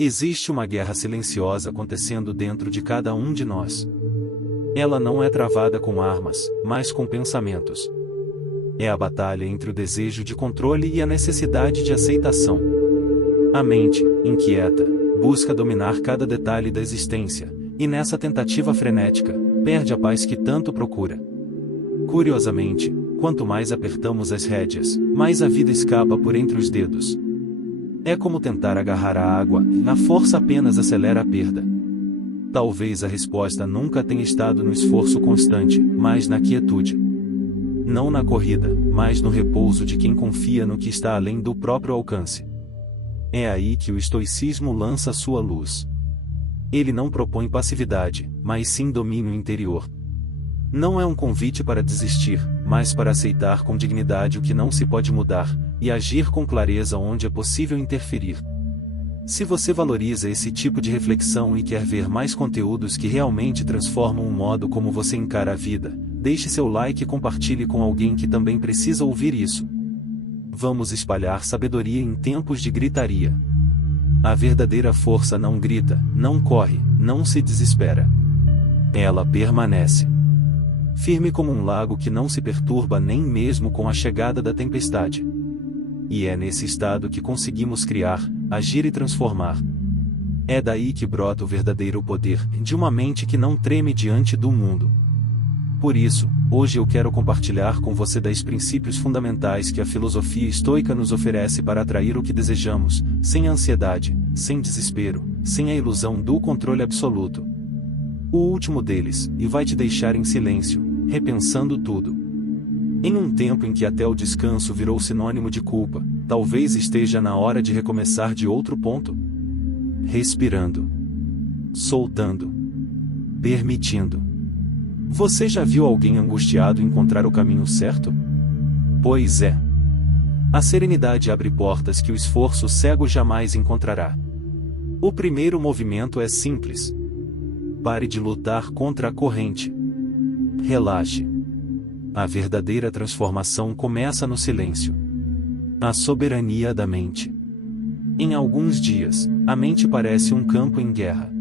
Existe uma guerra silenciosa acontecendo dentro de cada um de nós. Ela não é travada com armas, mas com pensamentos. É a batalha entre o desejo de controle e a necessidade de aceitação. A mente, inquieta, busca dominar cada detalhe da existência, e nessa tentativa frenética, perde a paz que tanto procura. Curiosamente, quanto mais apertamos as rédeas, mais a vida escapa por entre os dedos. É como tentar agarrar a água, a força apenas acelera a perda. Talvez a resposta nunca tenha estado no esforço constante, mas na quietude. Não na corrida, mas no repouso de quem confia no que está além do próprio alcance. É aí que o estoicismo lança sua luz. Ele não propõe passividade, mas sim domínio interior. Não é um convite para desistir, mas para aceitar com dignidade o que não se pode mudar, e agir com clareza onde é possível interferir. Se você valoriza esse tipo de reflexão e quer ver mais conteúdos que realmente transformam o modo como você encara a vida, deixe seu like e compartilhe com alguém que também precisa ouvir isso. Vamos espalhar sabedoria em tempos de gritaria. A verdadeira força não grita, não corre, não se desespera. Ela permanece. Firme como um lago que não se perturba nem mesmo com a chegada da tempestade. E é nesse estado que conseguimos criar, agir e transformar. É daí que brota o verdadeiro poder, de uma mente que não treme diante do mundo. Por isso, hoje eu quero compartilhar com você 10 princípios fundamentais que a filosofia estoica nos oferece para atrair o que desejamos, sem ansiedade, sem desespero, sem a ilusão do controle absoluto. O último deles, e vai te deixar em silêncio, repensando tudo. Em um tempo em que até o descanso virou sinônimo de culpa, talvez esteja na hora de recomeçar de outro ponto. Respirando. Soltando. Permitindo. Você já viu alguém angustiado encontrar o caminho certo? Pois é. A serenidade abre portas que o esforço cego jamais encontrará. O primeiro movimento é simples. Pare de lutar contra a corrente. Relaxe. A verdadeira transformação começa no silêncio. A soberania da mente. Em alguns dias, a mente parece um campo em guerra.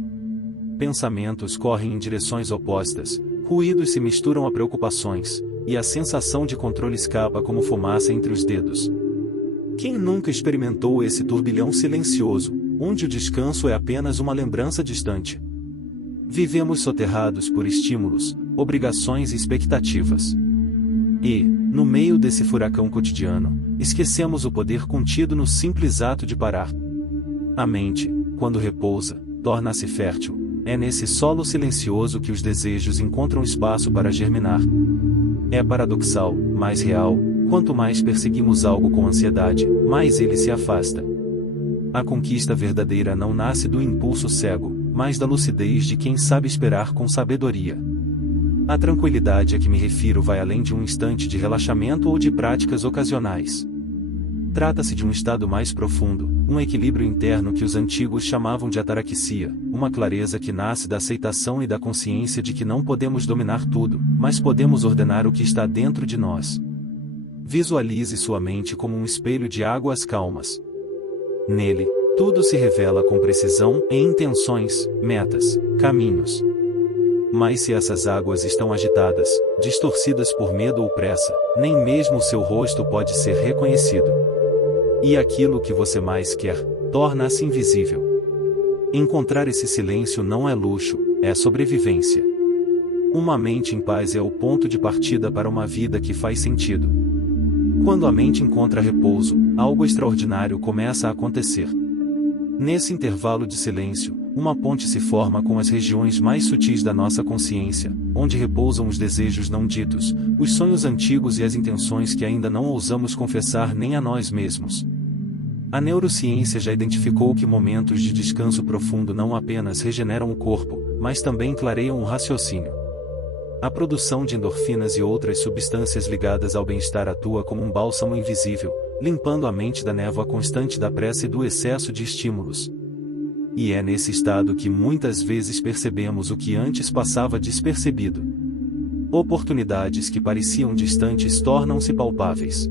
Pensamentos correm em direções opostas, ruídos se misturam a preocupações, e a sensação de controle escapa como fumaça entre os dedos. Quem nunca experimentou esse turbilhão silencioso, onde o descanso é apenas uma lembrança distante? Vivemos soterrados por estímulos, obrigações e expectativas. E, no meio desse furacão cotidiano, esquecemos o poder contido no simples ato de parar. A mente, quando repousa, torna-se fértil. É nesse solo silencioso que os desejos encontram espaço para germinar. É paradoxal, mas real, quanto mais perseguimos algo com ansiedade, mais ele se afasta. A conquista verdadeira não nasce do impulso cego, mas da lucidez de quem sabe esperar com sabedoria. A tranquilidade a que me refiro vai além de um instante de relaxamento ou de práticas ocasionais. Trata-se de um estado mais profundo, um equilíbrio interno que os antigos chamavam de ataraxia, uma clareza que nasce da aceitação e da consciência de que não podemos dominar tudo, mas podemos ordenar o que está dentro de nós. Visualize sua mente como um espelho de águas calmas. Nele, tudo se revela com precisão em intenções, metas, caminhos. Mas se essas águas estão agitadas, distorcidas por medo ou pressa, nem mesmo o seu rosto pode ser reconhecido. E aquilo que você mais quer, torna-se invisível. Encontrar esse silêncio não é luxo, é sobrevivência. Uma mente em paz é o ponto de partida para uma vida que faz sentido. Quando a mente encontra repouso, algo extraordinário começa a acontecer. Nesse intervalo de silêncio, uma ponte se forma com as regiões mais sutis da nossa consciência, onde repousam os desejos não ditos, os sonhos antigos e as intenções que ainda não ousamos confessar nem a nós mesmos. A neurociência já identificou que momentos de descanso profundo não apenas regeneram o corpo, mas também clareiam o raciocínio. A produção de endorfinas e outras substâncias ligadas ao bem-estar atua como um bálsamo invisível, limpando a mente da névoa constante da pressa e do excesso de estímulos. E é nesse estado que muitas vezes percebemos o que antes passava despercebido. Oportunidades que pareciam distantes tornam-se palpáveis.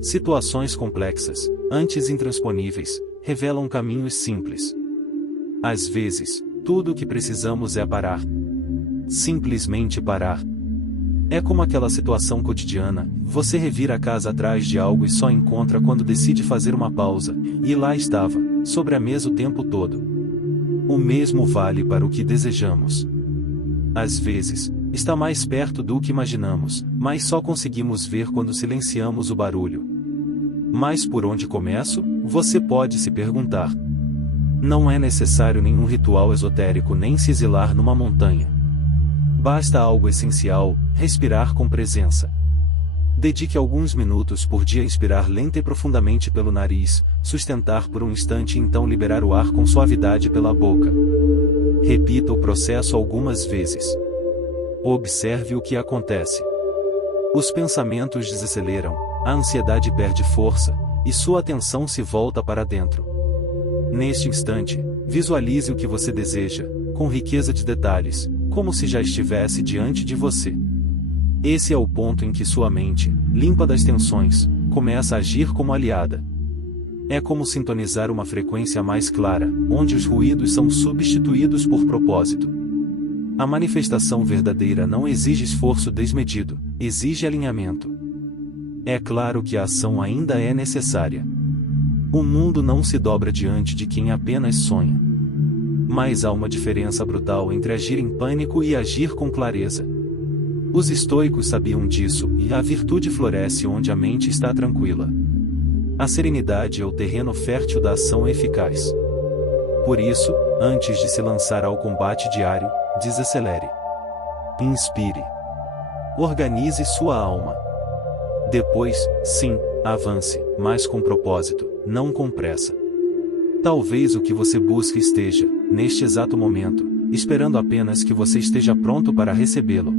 Situações complexas, antes intransponíveis, revelam caminhos simples. Às vezes, tudo o que precisamos é parar. Simplesmente parar. É como aquela situação cotidiana, você revira a casa atrás de algo e só encontra quando decide fazer uma pausa, e lá estava, sobre a mesa o tempo todo. O mesmo vale para o que desejamos. Às vezes, está mais perto do que imaginamos, mas só conseguimos ver quando silenciamos o barulho. Mas por onde começo? Você pode se perguntar. Não é necessário nenhum ritual esotérico nem se exilar numa montanha. Basta algo essencial: respirar com presença. Dedique alguns minutos por dia a inspirar lenta e profundamente pelo nariz, sustentar por um instante e então liberar o ar com suavidade pela boca. Repita o processo algumas vezes. Observe o que acontece. Os pensamentos desaceleram, a ansiedade perde força, e sua atenção se volta para dentro. Neste instante, visualize o que você deseja, com riqueza de detalhes, como se já estivesse diante de você. Esse é o ponto em que sua mente, limpa das tensões, começa a agir como aliada. É como sintonizar uma frequência mais clara, onde os ruídos são substituídos por propósito. A manifestação verdadeira não exige esforço desmedido, exige alinhamento. É claro que a ação ainda é necessária. O mundo não se dobra diante de quem apenas sonha. Mas há uma diferença brutal entre agir em pânico e agir com clareza. Os estoicos sabiam disso, e a virtude floresce onde a mente está tranquila. A serenidade é o terreno fértil da ação eficaz. Por isso, antes de se lançar ao combate diário, desacelere. Inspire. Organize sua alma. Depois, sim, avance, mas com propósito, não com pressa. Talvez o que você busca esteja, neste exato momento, esperando apenas que você esteja pronto para recebê-lo.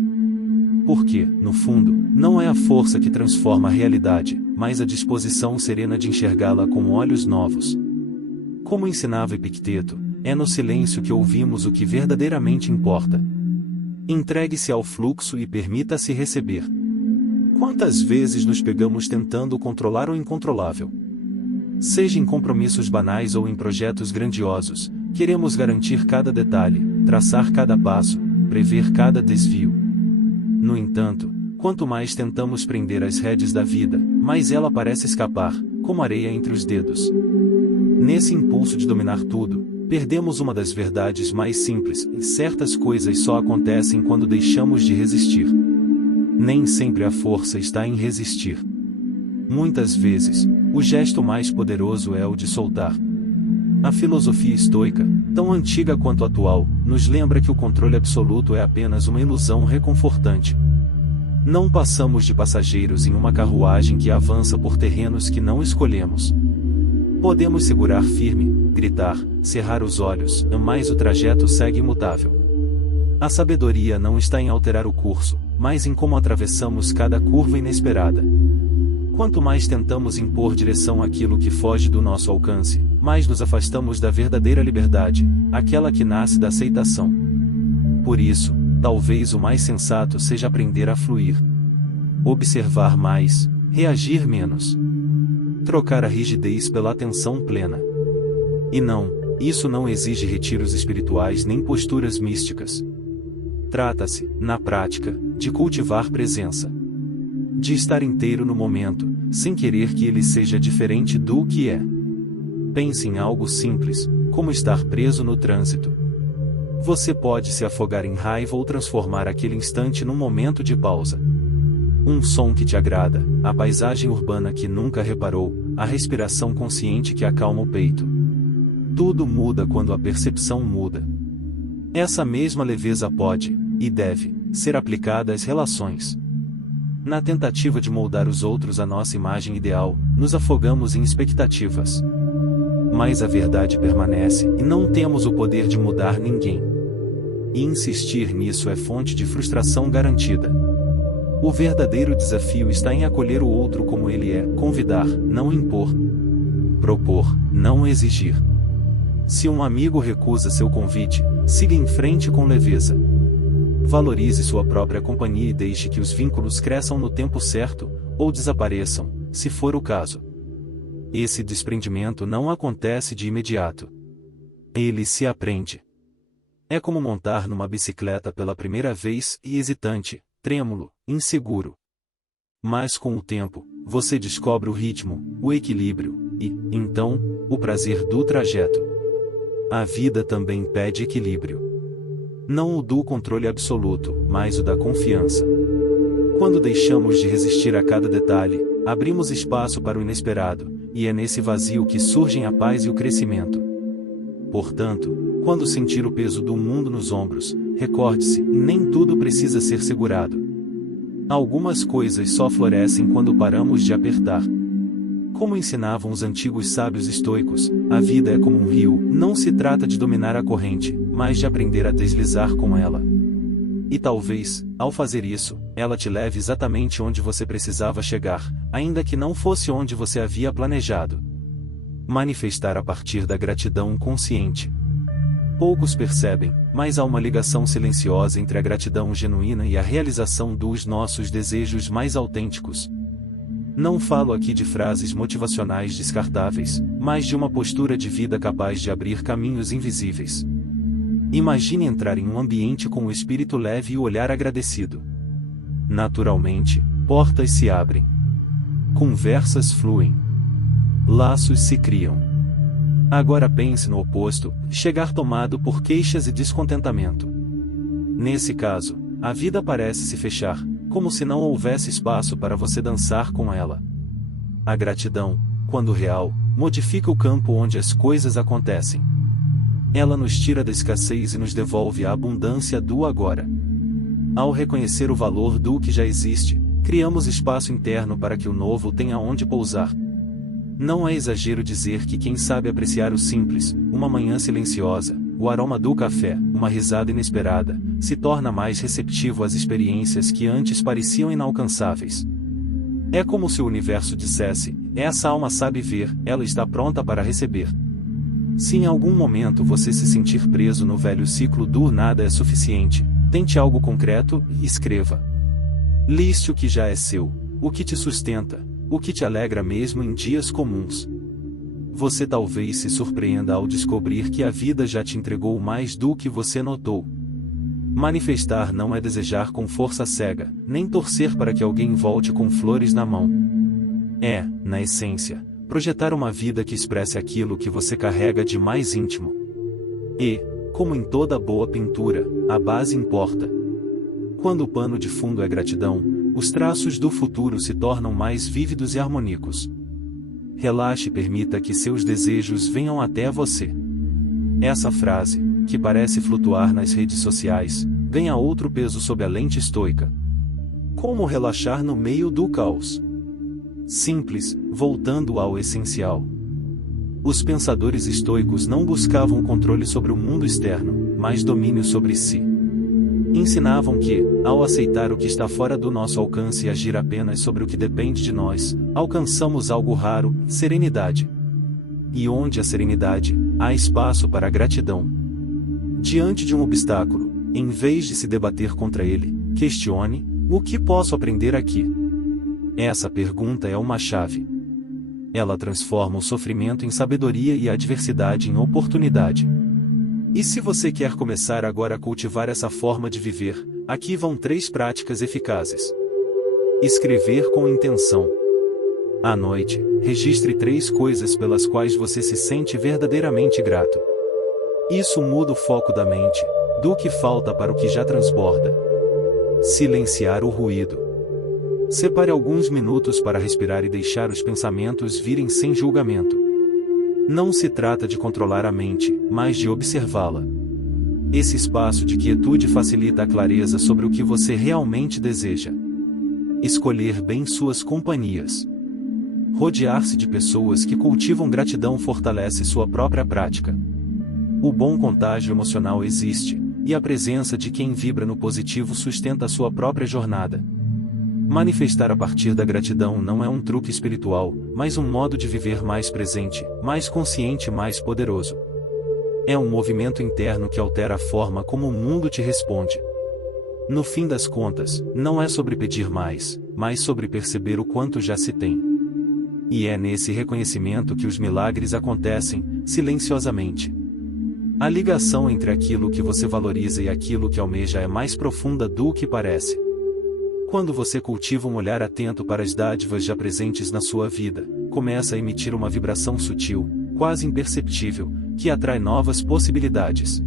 Porque, no fundo, não é a força que transforma a realidade, mas a disposição serena de enxergá-la com olhos novos. Como ensinava Epicteto, é no silêncio que ouvimos o que verdadeiramente importa. Entregue-se ao fluxo e permita-se receber. Quantas vezes nos pegamos tentando controlar o incontrolável? Seja em compromissos banais ou em projetos grandiosos, queremos garantir cada detalhe, traçar cada passo, prever cada desvio. No entanto, quanto mais tentamos prender as rédeas da vida, mais ela parece escapar, como areia entre os dedos. Nesse impulso de dominar tudo, perdemos uma das verdades mais simples: certas coisas só acontecem quando deixamos de resistir. Nem sempre a força está em resistir. Muitas vezes, o gesto mais poderoso é o de soltar. A filosofia estoica, tão antiga quanto atual, nos lembra que o controle absoluto é apenas uma ilusão reconfortante. Não passamos de passageiros em uma carruagem que avança por terrenos que não escolhemos. Podemos segurar firme, gritar, cerrar os olhos, mas o trajeto segue imutável. A sabedoria não está em alterar o curso, mas em como atravessamos cada curva inesperada. Quanto mais tentamos impor direção àquilo que foge do nosso alcance, mais nos afastamos da verdadeira liberdade, aquela que nasce da aceitação. Por isso, talvez o mais sensato seja aprender a fluir. Observar mais, reagir menos. Trocar a rigidez pela atenção plena. E não, isso não exige retiros espirituais nem posturas místicas. Trata-se, na prática, de cultivar presença. De estar inteiro no momento, sem querer que ele seja diferente do que é. Pense em algo simples, como estar preso no trânsito. Você pode se afogar em raiva ou transformar aquele instante num momento de pausa. Um som que te agrada, a paisagem urbana que nunca reparou, a respiração consciente que acalma o peito. Tudo muda quando a percepção muda. Essa mesma leveza pode, e deve, ser aplicada às relações. Na tentativa de moldar os outros à nossa imagem ideal, nos afogamos em expectativas. Mas a verdade permanece, e não temos o poder de mudar ninguém. E insistir nisso é fonte de frustração garantida. O verdadeiro desafio está em acolher o outro como ele é, convidar, não impor. Propor, não exigir. Se um amigo recusa seu convite, siga em frente com leveza. Valorize sua própria companhia e deixe que os vínculos cresçam no tempo certo, ou desapareçam, se for o caso. Esse desprendimento não acontece de imediato. Ele se aprende. É como montar numa bicicleta pela primeira vez e hesitante, trêmulo, inseguro. Mas com o tempo, você descobre o ritmo, o equilíbrio, e, então, o prazer do trajeto. A vida também pede equilíbrio. Não o do controle absoluto, mas o da confiança. Quando deixamos de resistir a cada detalhe, abrimos espaço para o inesperado, e é nesse vazio que surgem a paz e o crescimento. Portanto, quando sentir o peso do mundo nos ombros, recorde-se, nem tudo precisa ser segurado. Algumas coisas só florescem quando paramos de apertar. Como ensinavam os antigos sábios estoicos, a vida é como um rio, não se trata de dominar a corrente, mas de aprender a deslizar com ela. E talvez, ao fazer isso, ela te leve exatamente onde você precisava chegar, ainda que não fosse onde você havia planejado. Manifestar a partir da gratidão consciente. Poucos percebem, mas há uma ligação silenciosa entre a gratidão genuína e a realização dos nossos desejos mais autênticos. Não falo aqui de frases motivacionais descartáveis, mas de uma postura de vida capaz de abrir caminhos invisíveis. Imagine entrar em um ambiente com o espírito leve e o olhar agradecido. Naturalmente, portas se abrem. Conversas fluem. Laços se criam. Agora pense no oposto, chegar tomado por queixas e descontentamento. Nesse caso, a vida parece se fechar, como se não houvesse espaço para você dançar com ela. A gratidão, quando real, modifica o campo onde as coisas acontecem. Ela nos tira da escassez e nos devolve a abundância do agora. Ao reconhecer o valor do que já existe, criamos espaço interno para que o novo tenha onde pousar. Não é exagero dizer que quem sabe apreciar o simples, uma manhã silenciosa, o aroma do café, uma risada inesperada, se torna mais receptivo às experiências que antes pareciam inalcançáveis. É como se o universo dissesse: essa alma sabe ver, ela está pronta para receber. Se em algum momento você se sentir preso no velho ciclo do nada é suficiente, tente algo concreto e escreva. Liste o que já é seu, o que te sustenta, o que te alegra mesmo em dias comuns. Você talvez se surpreenda ao descobrir que a vida já te entregou mais do que você notou. Manifestar não é desejar com força cega, nem torcer para que alguém volte com flores na mão. É, na essência, projetar uma vida que expresse aquilo que você carrega de mais íntimo. E, como em toda boa pintura, a base importa. Quando o pano de fundo é gratidão, os traços do futuro se tornam mais vívidos e harmônicos. Relaxe e permita que seus desejos venham até você. Essa frase, que parece flutuar nas redes sociais, ganha outro peso sob a lente estoica. Como relaxar no meio do caos? Simples, voltando ao essencial. Os pensadores estoicos não buscavam controle sobre o mundo externo, mas domínio sobre si. Ensinavam que, ao aceitar o que está fora do nosso alcance e agir apenas sobre o que depende de nós, alcançamos algo raro: serenidade. E onde há serenidade, há espaço para a gratidão. Diante de um obstáculo, em vez de se debater contra ele, questione: o que posso aprender aqui? Essa pergunta é uma chave. Ela transforma o sofrimento em sabedoria e a adversidade em oportunidade. E se você quer começar agora a cultivar essa forma de viver, aqui vão 3 práticas eficazes. Escrever com intenção. À noite, registre 3 coisas pelas quais você se sente verdadeiramente grato. Isso muda o foco da mente, do que falta para o que já transborda. Silenciar o ruído. Separe alguns minutos para respirar e deixar os pensamentos virem sem julgamento. Não se trata de controlar a mente, mas de observá-la. Esse espaço de quietude facilita a clareza sobre o que você realmente deseja. Escolher bem suas companhias. Rodear-se de pessoas que cultivam gratidão fortalece sua própria prática. O bom contágio emocional existe, e a presença de quem vibra no positivo sustenta a sua própria jornada. Manifestar a partir da gratidão não é um truque espiritual, mas um modo de viver mais presente, mais consciente e mais poderoso. É um movimento interno que altera a forma como o mundo te responde. No fim das contas, não é sobre pedir mais, mas sobre perceber o quanto já se tem. E é nesse reconhecimento que os milagres acontecem, silenciosamente. A ligação entre aquilo que você valoriza e aquilo que almeja é mais profunda do que parece. Quando você cultiva um olhar atento para as dádivas já presentes na sua vida, começa a emitir uma vibração sutil, quase imperceptível, que atrai novas possibilidades.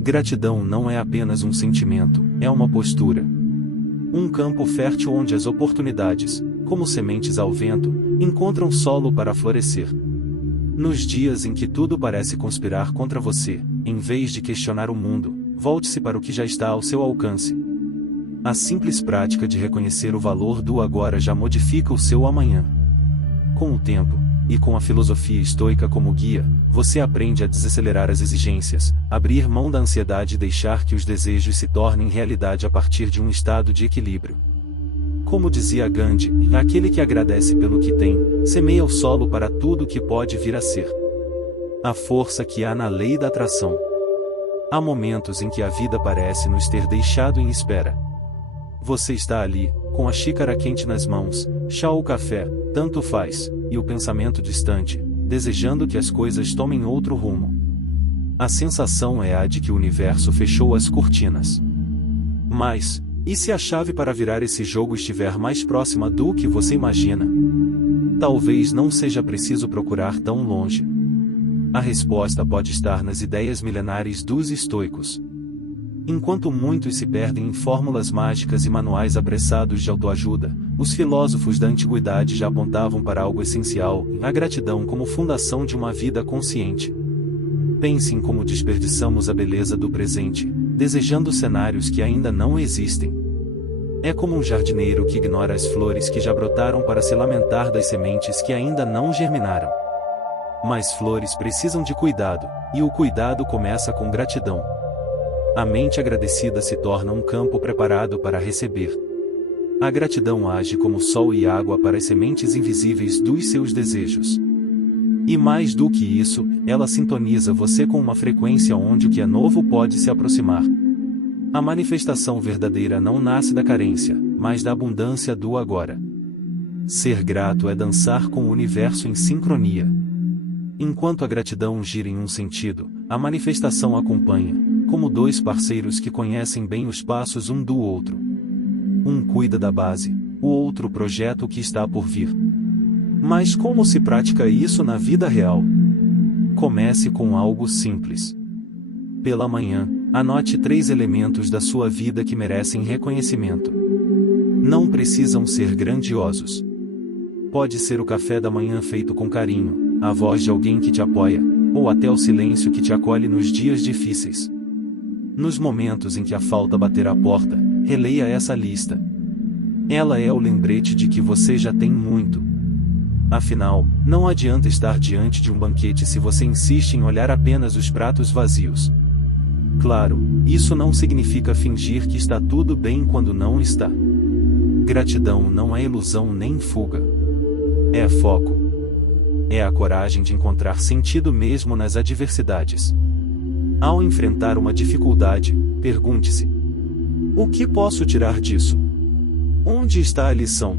Gratidão não é apenas um sentimento, é uma postura. Um campo fértil onde as oportunidades, como sementes ao vento, encontram solo para florescer. Nos dias em que tudo parece conspirar contra você, em vez de questionar o mundo, volte-se para o que já está ao seu alcance. A simples prática de reconhecer o valor do agora já modifica o seu amanhã. Com o tempo, e com a filosofia estoica como guia, você aprende a desacelerar as exigências, abrir mão da ansiedade e deixar que os desejos se tornem realidade a partir de um estado de equilíbrio. Como dizia Gandhi, aquele que agradece pelo que tem, semeia o solo para tudo o que pode vir a ser. A força que há na lei da atração. Há momentos em que a vida parece nos ter deixado em espera. Você está ali, com a xícara quente nas mãos, chá ou café, tanto faz, e o pensamento distante, desejando que as coisas tomem outro rumo. A sensação é a de que o universo fechou as cortinas. Mas, e se a chave para virar esse jogo estiver mais próxima do que você imagina? Talvez não seja preciso procurar tão longe. A resposta pode estar nas ideias milenares dos estoicos. Enquanto muitos se perdem em fórmulas mágicas e manuais apressados de autoajuda, os filósofos da antiguidade já apontavam para algo essencial, a gratidão como fundação de uma vida consciente. Pense em como desperdiçamos a beleza do presente, desejando cenários que ainda não existem. É como um jardineiro que ignora as flores que já brotaram para se lamentar das sementes que ainda não germinaram. Mas flores precisam de cuidado, e o cuidado começa com gratidão. A mente agradecida se torna um campo preparado para receber. A gratidão age como sol e água para as sementes invisíveis dos seus desejos. E mais do que isso, ela sintoniza você com uma frequência onde o que é novo pode se aproximar. A manifestação verdadeira não nasce da carência, mas da abundância do agora. Ser grato é dançar com o universo em sincronia. Enquanto a gratidão gira em um sentido, a manifestação acompanha, como dois parceiros que conhecem bem os passos um do outro. Um cuida da base, o outro projeta o que está por vir. Mas como se pratica isso na vida real? Comece com algo simples. Pela manhã, anote 3 elementos da sua vida que merecem reconhecimento. Não precisam ser grandiosos. Pode ser o café da manhã feito com carinho, a voz de alguém que te apoia, ou até o silêncio que te acolhe nos dias difíceis. Nos momentos em que a falta bater à porta, releia essa lista. Ela é o lembrete de que você já tem muito. Afinal, não adianta estar diante de um banquete se você insiste em olhar apenas os pratos vazios. Claro, isso não significa fingir que está tudo bem quando não está. Gratidão não é ilusão nem fuga. É foco. É a coragem de encontrar sentido mesmo nas adversidades. Ao enfrentar uma dificuldade, pergunte-se: o que posso tirar disso? Onde está a lição?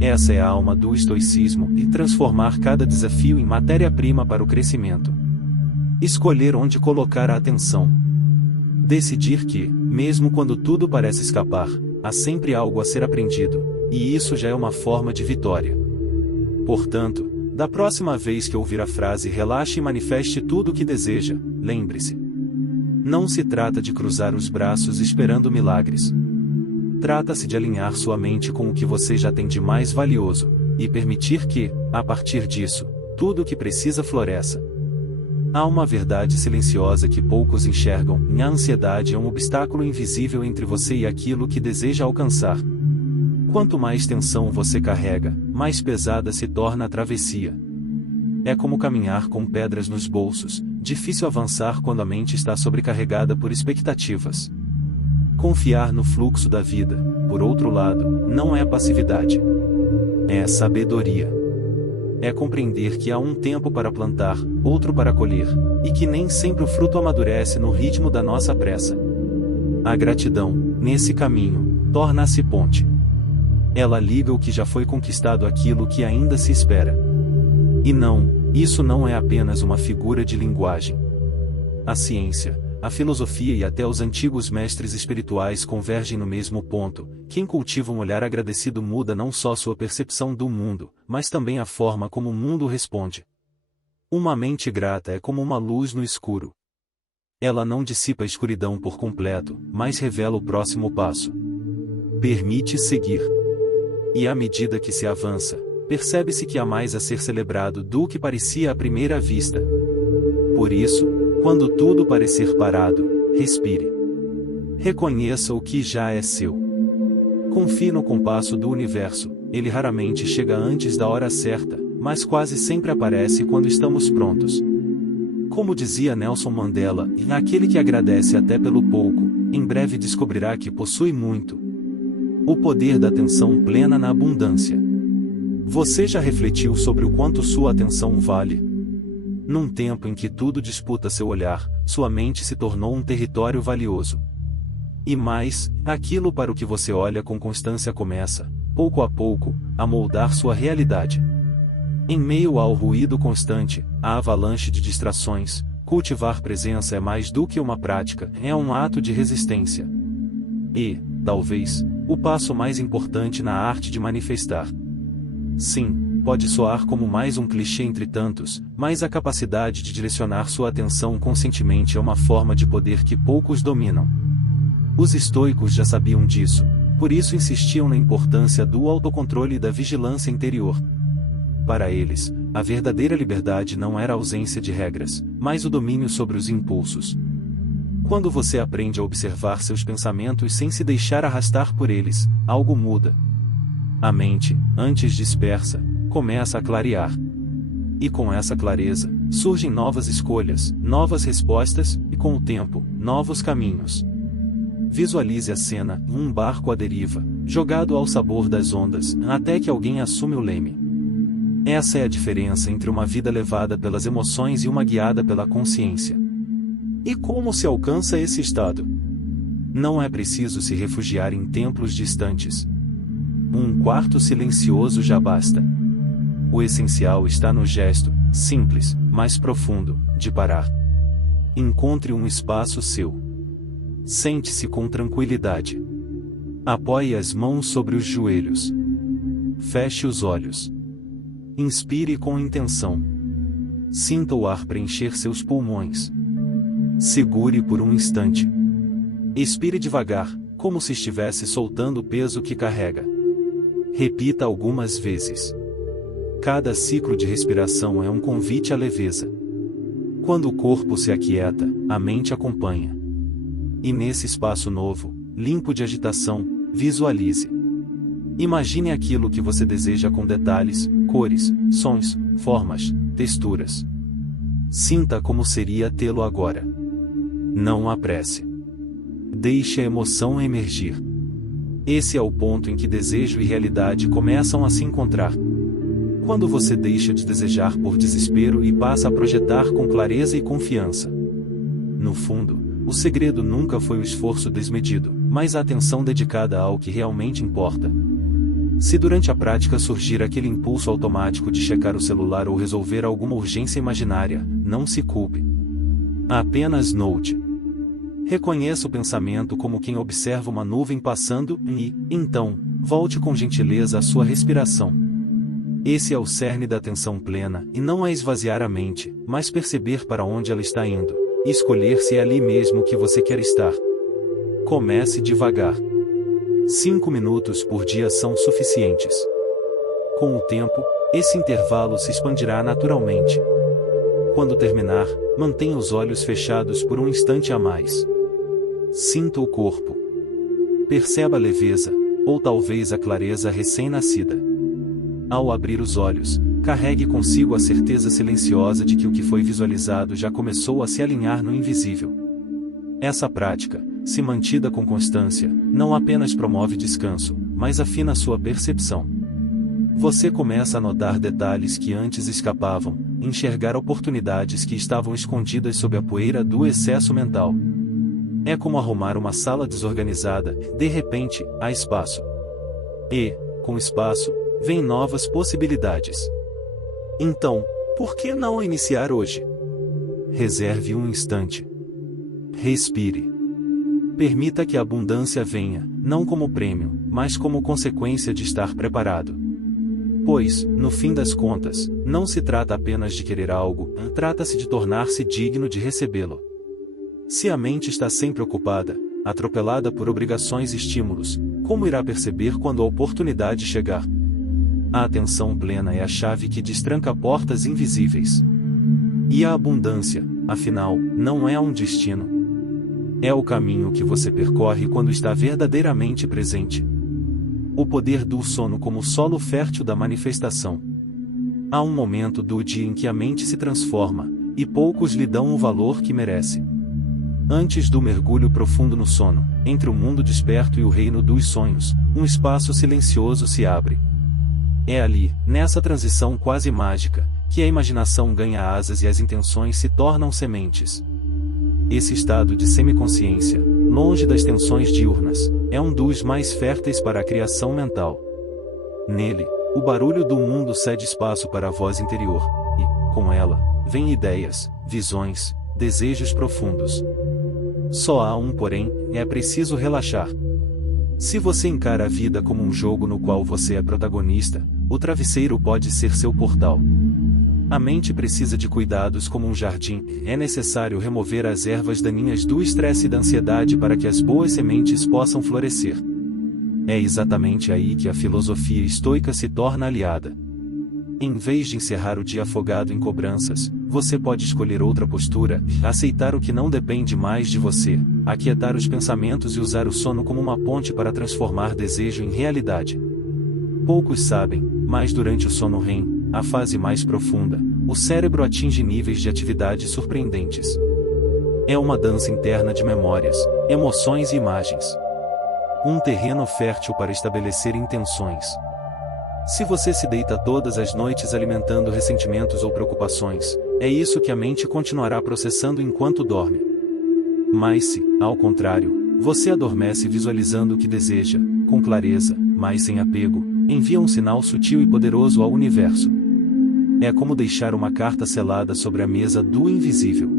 Essa é a alma do estoicismo, e transformar cada desafio em matéria-prima para o crescimento. Escolher onde colocar a atenção. Decidir que, mesmo quando tudo parece escapar, há sempre algo a ser aprendido, e isso já é uma forma de vitória. Portanto, da próxima vez que ouvir a frase relaxe e manifeste tudo o que deseja, lembre-se. Não se trata de cruzar os braços esperando milagres. Trata-se de alinhar sua mente com o que você já tem de mais valioso, e permitir que, a partir disso, tudo o que precisa floresça. Há uma verdade silenciosa que poucos enxergam, e a ansiedade é um obstáculo invisível entre você e aquilo que deseja alcançar. Quanto mais tensão você carrega, mais pesada se torna a travessia. É como caminhar com pedras nos bolsos, difícil avançar quando a mente está sobrecarregada por expectativas. Confiar no fluxo da vida, por outro lado, não é passividade. É sabedoria. É compreender que há um tempo para plantar, outro para colher, e que nem sempre o fruto amadurece no ritmo da nossa pressa. A gratidão, nesse caminho, torna-se ponte. Ela liga o que já foi conquistado àquilo que ainda se espera. E não, isso não é apenas uma figura de linguagem. A ciência, a filosofia e até os antigos mestres espirituais convergem no mesmo ponto: quem cultiva um olhar agradecido muda não só sua percepção do mundo, mas também a forma como o mundo responde. Uma mente grata é como uma luz no escuro. Ela não dissipa a escuridão por completo, mas revela o próximo passo. Permite seguir. E à medida que se avança, percebe-se que há mais a ser celebrado do que parecia à primeira vista. Por isso, quando tudo parecer parado, respire. Reconheça o que já é seu. Confie no compasso do universo, ele raramente chega antes da hora certa, mas quase sempre aparece quando estamos prontos. Como dizia Nelson Mandela, aquele que agradece até pelo pouco, em breve descobrirá que possui muito. O poder da atenção plena na abundância. Você já refletiu sobre o quanto sua atenção vale? Num tempo em que tudo disputa seu olhar, sua mente se tornou um território valioso. E mais, aquilo para o que você olha com constância começa, pouco a pouco, a moldar sua realidade. Em meio ao ruído constante, à avalanche de distrações, cultivar presença é mais do que uma prática, é um ato de resistência. E, talvez, o passo mais importante na arte de manifestar. Sim, pode soar como mais um clichê entre tantos, mas a capacidade de direcionar sua atenção conscientemente é uma forma de poder que poucos dominam. Os estoicos já sabiam disso, por isso insistiam na importância do autocontrole e da vigilância interior. Para eles, a verdadeira liberdade não era a ausência de regras, mas o domínio sobre os impulsos. Quando você aprende a observar seus pensamentos sem se deixar arrastar por eles, algo muda. A mente, antes dispersa, começa a clarear. E com essa clareza, surgem novas escolhas, novas respostas, e com o tempo, novos caminhos. Visualize a cena, um barco à deriva, jogado ao sabor das ondas, até que alguém assume o leme. Essa é a diferença entre uma vida levada pelas emoções e uma guiada pela consciência. E como se alcança esse estado? Não é preciso se refugiar em templos distantes. Um quarto silencioso já basta. O essencial está no gesto, simples, mas profundo, de parar. Encontre um espaço seu. Sente-se com tranquilidade. Apoie as mãos sobre os joelhos. Feche os olhos. Inspire com intenção. Sinta o ar preencher seus pulmões. Segure por um instante. Expire devagar, como se estivesse soltando o peso que carrega. Repita algumas vezes. Cada ciclo de respiração é um convite à leveza. Quando o corpo se aquieta, a mente acompanha. E nesse espaço novo, limpo de agitação, visualize. Imagine aquilo que você deseja com detalhes, cores, sons, formas, texturas. Sinta como seria tê-lo agora. Não apresse. Deixe a emoção emergir. Esse é o ponto em que desejo e realidade começam a se encontrar. Quando você deixa de desejar por desespero e passa a projetar com clareza e confiança. No fundo, o segredo nunca foi o esforço desmedido, mas a atenção dedicada ao que realmente importa. Se durante a prática surgir aquele impulso automático de checar o celular ou resolver alguma urgência imaginária, não se culpe. Apenas note. Reconheça o pensamento como quem observa uma nuvem passando e, então, volte com gentileza à sua respiração. Esse é o cerne da atenção plena, e não é esvaziar a mente, mas perceber para onde ela está indo, e escolher se é ali mesmo que você quer estar. Comece devagar. 5 minutos por dia são suficientes. Com o tempo, esse intervalo se expandirá naturalmente. Quando terminar, mantenha os olhos fechados por um instante a mais. Sinta o corpo. Perceba a leveza, ou talvez a clareza recém-nascida. Ao abrir os olhos, carregue consigo a certeza silenciosa de que o que foi visualizado já começou a se alinhar no invisível. Essa prática, se mantida com constância, não apenas promove descanso, mas afina sua percepção. Você começa a notar detalhes que antes escapavam, enxergar oportunidades que estavam escondidas sob a poeira do excesso mental. É como arrumar uma sala desorganizada, de repente, há espaço. E, com espaço, vêm novas possibilidades. Então, por que não iniciar hoje? Reserve um instante. Respire. Permita que a abundância venha, não como prêmio, mas como consequência de estar preparado. Pois, no fim das contas, não se trata apenas de querer algo, trata-se de tornar-se digno de recebê-lo. Se a mente está sempre ocupada, atropelada por obrigações e estímulos, como irá perceber quando a oportunidade chegar? A atenção plena é a chave que destranca portas invisíveis. E a abundância, afinal, não é um destino. É o caminho que você percorre quando está verdadeiramente presente. O poder do sono como solo fértil da manifestação. Há um momento do dia em que a mente se transforma, e poucos lhe dão o valor que merece. Antes do mergulho profundo no sono, entre o mundo desperto e o reino dos sonhos, um espaço silencioso se abre. É ali, nessa transição quase mágica, que a imaginação ganha asas e as intenções se tornam sementes. Esse estado de semiconsciência, longe das tensões diurnas, é um dos mais férteis para a criação mental. Nele, o barulho do mundo cede espaço para a voz interior, e, com ela, vêm ideias, visões, desejos profundos. Só há um porém, é preciso relaxar. Se você encara a vida como um jogo no qual você é protagonista, o travesseiro pode ser seu portal. A mente precisa de cuidados como um jardim, é necessário remover as ervas daninhas do estresse e da ansiedade para que as boas sementes possam florescer. É exatamente aí que a filosofia estoica se torna aliada. Em vez de encerrar o dia afogado em cobranças, você pode escolher outra postura, aceitar o que não depende mais de você, aquietar os pensamentos e usar o sono como uma ponte para transformar desejo em realidade. Poucos sabem, mas durante o sono REM, a fase mais profunda, o cérebro atinge níveis de atividade surpreendentes. É uma dança interna de memórias, emoções e imagens. Um terreno fértil para estabelecer intenções. Se você se deita todas as noites alimentando ressentimentos ou preocupações, é isso que a mente continuará processando enquanto dorme. Mas se, ao contrário, você adormece visualizando o que deseja, com clareza, mas sem apego, envia um sinal sutil e poderoso ao universo. É como deixar uma carta selada sobre a mesa do invisível.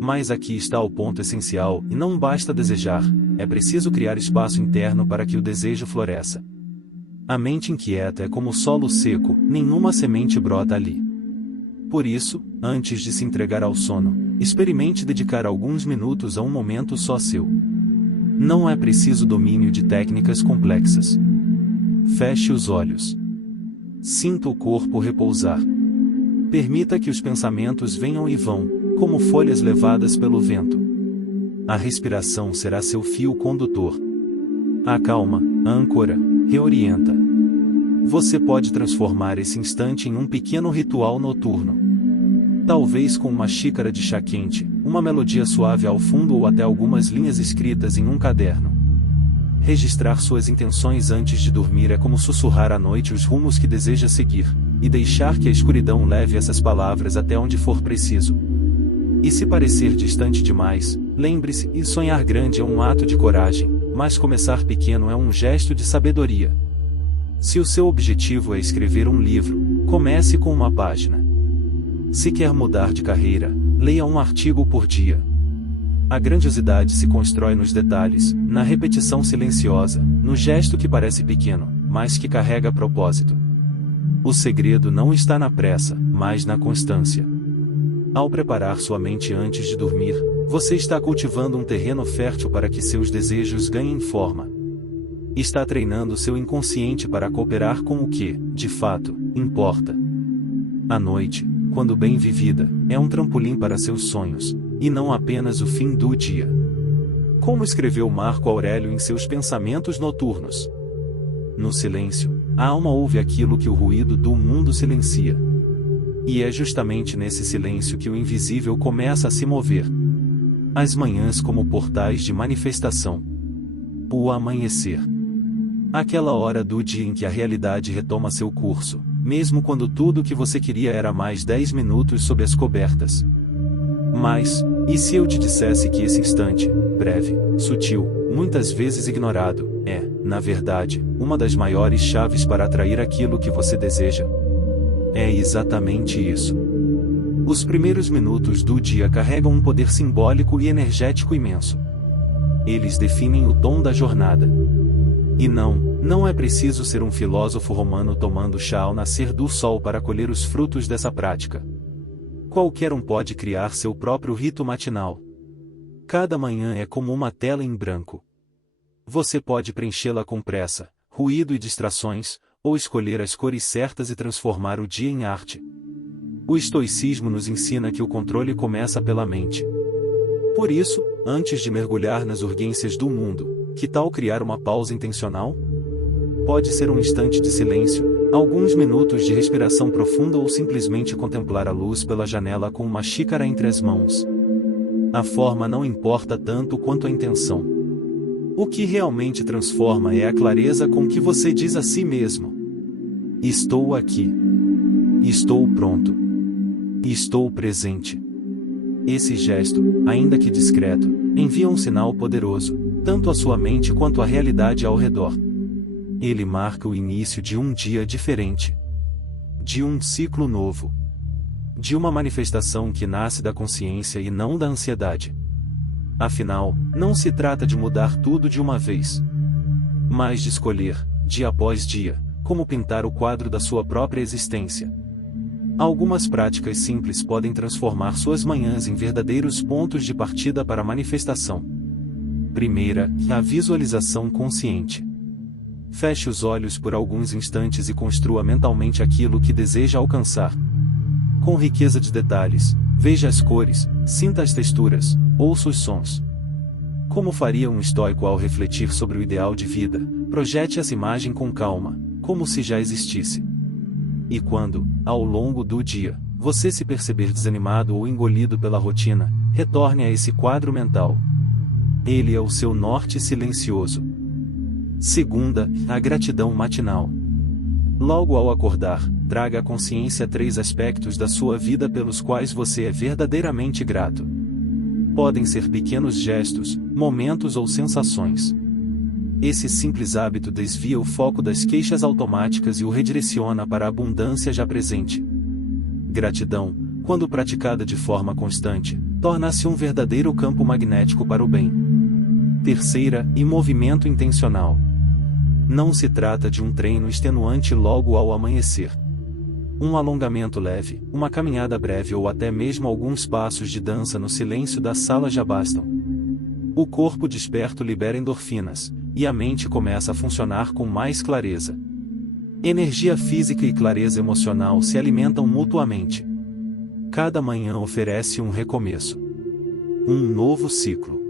Mas aqui está o ponto essencial, e não basta desejar, é preciso criar espaço interno para que o desejo floresça. A mente inquieta é como solo seco, nenhuma semente brota ali. Por isso, antes de se entregar ao sono, experimente dedicar alguns minutos a um momento só seu. Não é preciso domínio de técnicas complexas. Feche os olhos. Sinta o corpo repousar. Permita que os pensamentos venham e vão, como folhas levadas pelo vento. A respiração será seu fio condutor. Acalma, âncora, reorienta. Você pode transformar esse instante em um pequeno ritual noturno. Talvez com uma xícara de chá quente, uma melodia suave ao fundo ou até algumas linhas escritas em um caderno. Registrar suas intenções antes de dormir é como sussurrar à noite os rumos que deseja seguir, e deixar que a escuridão leve essas palavras até onde for preciso. E se parecer distante demais, lembre-se, e sonhar grande é um ato de coragem, mas começar pequeno é um gesto de sabedoria. Se o seu objetivo é escrever um livro, comece com uma página. Se quer mudar de carreira, leia um artigo por dia. A grandiosidade se constrói nos detalhes, na repetição silenciosa, no gesto que parece pequeno, mas que carrega propósito. O segredo não está na pressa, mas na constância. Ao preparar sua mente antes de dormir, você está cultivando um terreno fértil para que seus desejos ganhem forma. Está treinando seu inconsciente para cooperar com o que, de fato, importa. A noite, quando bem vivida, é um trampolim para seus sonhos, e não apenas o fim do dia. Como escreveu Marco Aurélio em seus Pensamentos Noturnos. No silêncio, a alma ouve aquilo que o ruído do mundo silencia. E é justamente nesse silêncio que o invisível começa a se mover. As manhãs como portais de manifestação. O amanhecer. Aquela hora do dia em que a realidade retoma seu curso, mesmo quando tudo o que você queria era mais 10 minutos sob as cobertas. Mas, e se eu te dissesse que esse instante, breve, sutil, muitas vezes ignorado, é, na verdade, uma das maiores chaves para atrair aquilo que você deseja? É exatamente isso. Os primeiros minutos do dia carregam um poder simbólico e energético imenso. Eles definem o tom da jornada. E não é preciso ser um filósofo romano tomando chá ao nascer do sol para colher os frutos dessa prática. Qualquer um pode criar seu próprio rito matinal. Cada manhã é como uma tela em branco. Você pode preenchê-la com pressa, ruído e distrações, ou escolher as cores certas e transformar o dia em arte. O estoicismo nos ensina que o controle começa pela mente. Por isso, antes de mergulhar nas urgências do mundo, que tal criar uma pausa intencional? Pode ser um instante de silêncio, alguns minutos de respiração profunda ou simplesmente contemplar a luz pela janela com uma xícara entre as mãos. A forma não importa tanto quanto a intenção. O que realmente transforma é a clareza com que você diz a si mesmo: estou aqui. Estou pronto. Estou presente. Esse gesto, ainda que discreto, envia um sinal poderoso, tanto à sua mente quanto à realidade ao redor. Ele marca o início de um dia diferente. De um ciclo novo. De uma manifestação que nasce da consciência e não da ansiedade. Afinal, não se trata de mudar tudo de uma vez, mas de escolher, dia após dia, como pintar o quadro da sua própria existência. Algumas práticas simples podem transformar suas manhãs em verdadeiros pontos de partida para a manifestação. Primeira, a visualização consciente. Feche os olhos por alguns instantes e construa mentalmente aquilo que deseja alcançar. Com riqueza de detalhes, veja as cores, sinta as texturas, ouça os sons. Como faria um estoico ao refletir sobre o ideal de vida, projete essa imagem com calma, como se já existisse. E quando, ao longo do dia, você se perceber desanimado ou engolido pela rotina, retorne a esse quadro mental. Ele é o seu norte silencioso. Segunda, a gratidão matinal. Logo ao acordar, traga à consciência 3 aspectos da sua vida pelos quais você é verdadeiramente grato. Podem ser pequenos gestos, momentos ou sensações. Esse simples hábito desvia o foco das queixas automáticas e o redireciona para a abundância já presente. Gratidão, quando praticada de forma constante, torna-se um verdadeiro campo magnético para o bem. Terceira, e movimento intencional. Não se trata de um treino extenuante logo ao amanhecer. Um alongamento leve, uma caminhada breve ou até mesmo alguns passos de dança no silêncio da sala já bastam. O corpo desperto libera endorfinas, e a mente começa a funcionar com mais clareza. Energia física e clareza emocional se alimentam mutuamente. Cada manhã oferece um recomeço. Um novo ciclo.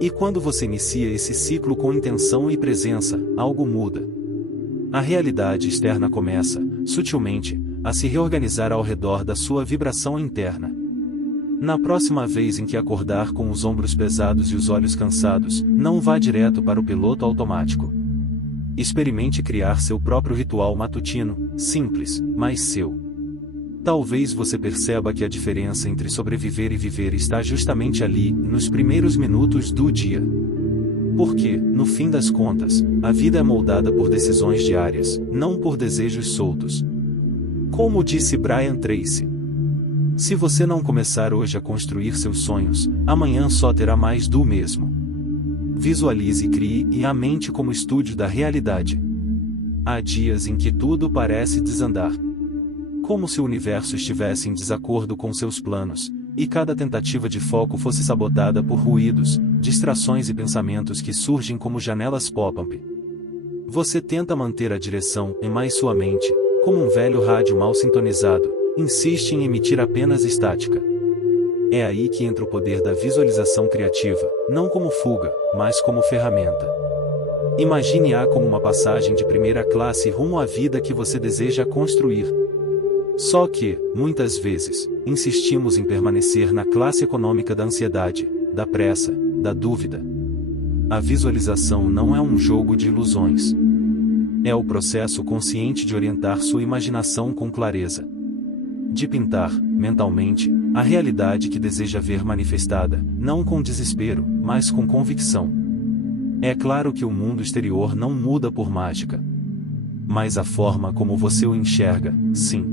E quando você inicia esse ciclo com intenção e presença, algo muda. A realidade externa começa, sutilmente, a se reorganizar ao redor da sua vibração interna. Na próxima vez em que acordar com os ombros pesados e os olhos cansados, não vá direto para o piloto automático. Experimente criar seu próprio ritual matutino, simples, mas seu. Talvez você perceba que a diferença entre sobreviver e viver está justamente ali, nos primeiros minutos do dia. Porque, no fim das contas, a vida é moldada por decisões diárias, não por desejos soltos. Como disse Brian Tracy: se você não começar hoje a construir seus sonhos, amanhã só terá mais do mesmo. Visualize e crie a mente como estúdio da realidade. Há dias em que tudo parece desandar. Como se o universo estivesse em desacordo com seus planos, e cada tentativa de foco fosse sabotada por ruídos, distrações e pensamentos que surgem como janelas pop-up. Você tenta manter a direção, mas sua mente, como um velho rádio mal sintonizado, insiste em emitir apenas estática. É aí que entra o poder da visualização criativa, não como fuga, mas como ferramenta. Imagine-a como uma passagem de primeira classe rumo à vida que você deseja construir. Só que, muitas vezes, insistimos em permanecer na classe econômica da ansiedade, da pressa, da dúvida. A visualização não é um jogo de ilusões. É o processo consciente de orientar sua imaginação com clareza. De pintar, mentalmente, a realidade que deseja ver manifestada, não com desespero, mas com convicção. É claro que o mundo exterior não muda por mágica. Mas a forma como você o enxerga, sim.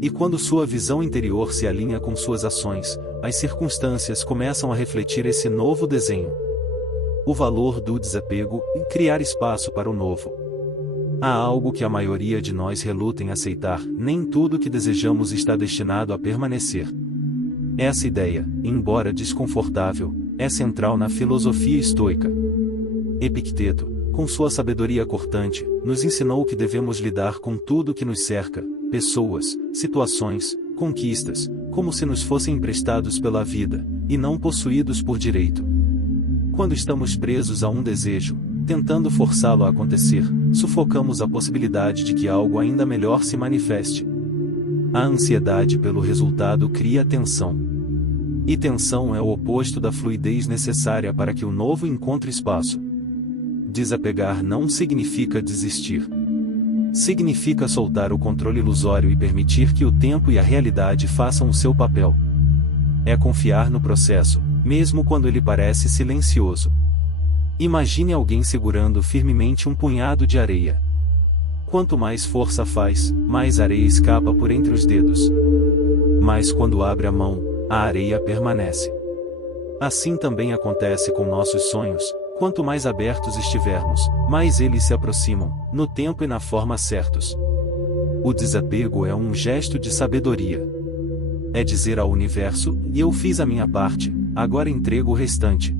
E quando sua visão interior se alinha com suas ações, as circunstâncias começam a refletir esse novo desenho. O valor do desapego em criar espaço para o novo. Há algo que a maioria de nós reluta em aceitar: nem tudo que desejamos está destinado a permanecer. Essa ideia, embora desconfortável, é central na filosofia estoica. Epicteto, com sua sabedoria cortante, nos ensinou que devemos lidar com tudo que nos cerca, pessoas, situações, conquistas, como se nos fossem emprestados pela vida, e não possuídos por direito. Quando estamos presos a um desejo, tentando forçá-lo a acontecer, sufocamos a possibilidade de que algo ainda melhor se manifeste. A ansiedade pelo resultado cria tensão. E tensão é o oposto da fluidez necessária para que o novo encontre espaço. Desapegar não significa desistir. Significa soltar o controle ilusório e permitir que o tempo e a realidade façam o seu papel. É confiar no processo, mesmo quando ele parece silencioso. Imagine alguém segurando firmemente um punhado de areia. Quanto mais força faz, mais areia escapa por entre os dedos. Mas quando abre a mão, a areia permanece. Assim também acontece com nossos sonhos: quanto mais abertos estivermos, mais eles se aproximam, no tempo e na forma certos. O desapego é um gesto de sabedoria. É dizer ao universo: eu fiz a minha parte, agora entrego o restante.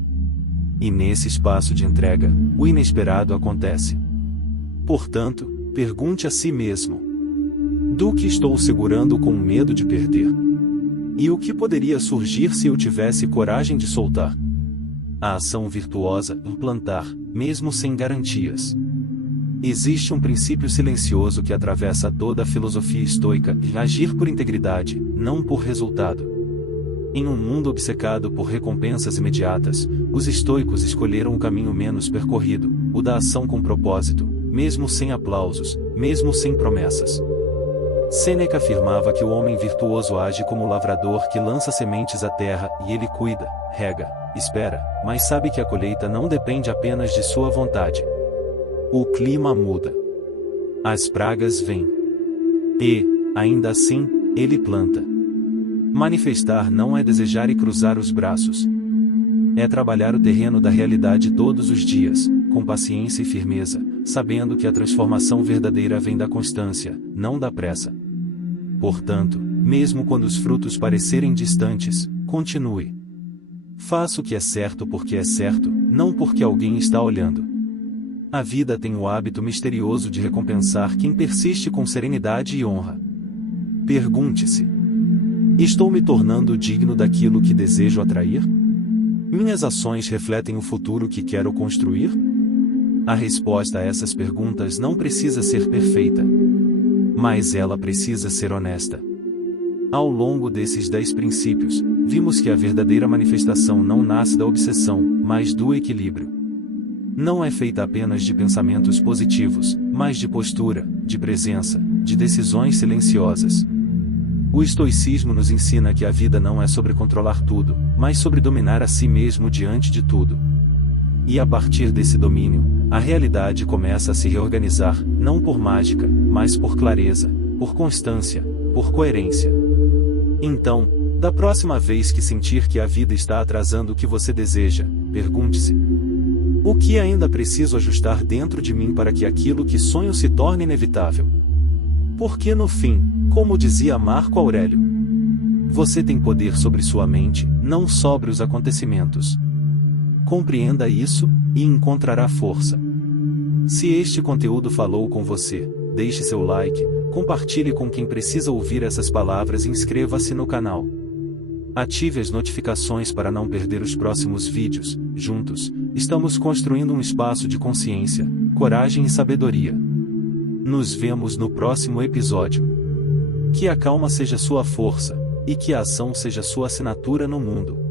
E nesse espaço de entrega, o inesperado acontece. Portanto, pergunte a si mesmo: do que estou segurando com medo de perder? E o que poderia surgir se eu tivesse coragem de soltar? A ação virtuosa, implantar, mesmo sem garantias. Existe um princípio silencioso que atravessa toda a filosofia estoica: agir por integridade, não por resultado. Em um mundo obcecado por recompensas imediatas, os estoicos escolheram o caminho menos percorrido, o da ação com propósito, mesmo sem aplausos, mesmo sem promessas. Sêneca afirmava que o homem virtuoso age como o lavrador que lança sementes à terra, e ele cuida, rega, espera, mas sabe que a colheita não depende apenas de sua vontade. O clima muda. As pragas vêm. E, ainda assim, ele planta. Manifestar não é desejar e cruzar os braços. É trabalhar o terreno da realidade todos os dias, com paciência e firmeza, sabendo que a transformação verdadeira vem da constância, não da pressa. Portanto, mesmo quando os frutos parecerem distantes, continue. Faça o que é certo porque é certo, não porque alguém está olhando. A vida tem o hábito misterioso de recompensar quem persiste com serenidade e honra. Pergunte-se: estou me tornando digno daquilo que desejo atrair? Minhas ações refletem o futuro que quero construir? A resposta a essas perguntas não precisa ser perfeita. Mas ela precisa ser honesta. Ao longo desses 10 princípios, vimos que a verdadeira manifestação não nasce da obsessão, mas do equilíbrio. Não é feita apenas de pensamentos positivos, mas de postura, de presença, de decisões silenciosas. O estoicismo nos ensina que a vida não é sobre controlar tudo, mas sobre dominar a si mesmo diante de tudo. E a partir desse domínio, a realidade começa a se reorganizar, não por mágica, mas por clareza, por constância, por coerência. Então, da próxima vez que sentir que a vida está atrasando o que você deseja, pergunte-se: o que ainda preciso ajustar dentro de mim para que aquilo que sonho se torne inevitável? Porque no fim, como dizia Marco Aurélio, você tem poder sobre sua mente, não sobre os acontecimentos. Compreenda isso, e encontrará força. Se este conteúdo falou com você, deixe seu like, compartilhe com quem precisa ouvir essas palavras e inscreva-se no canal. Ative as notificações para não perder os próximos vídeos. Juntos, estamos construindo um espaço de consciência, coragem e sabedoria. Nos vemos no próximo episódio. Que a calma seja sua força, e que a ação seja sua assinatura no mundo.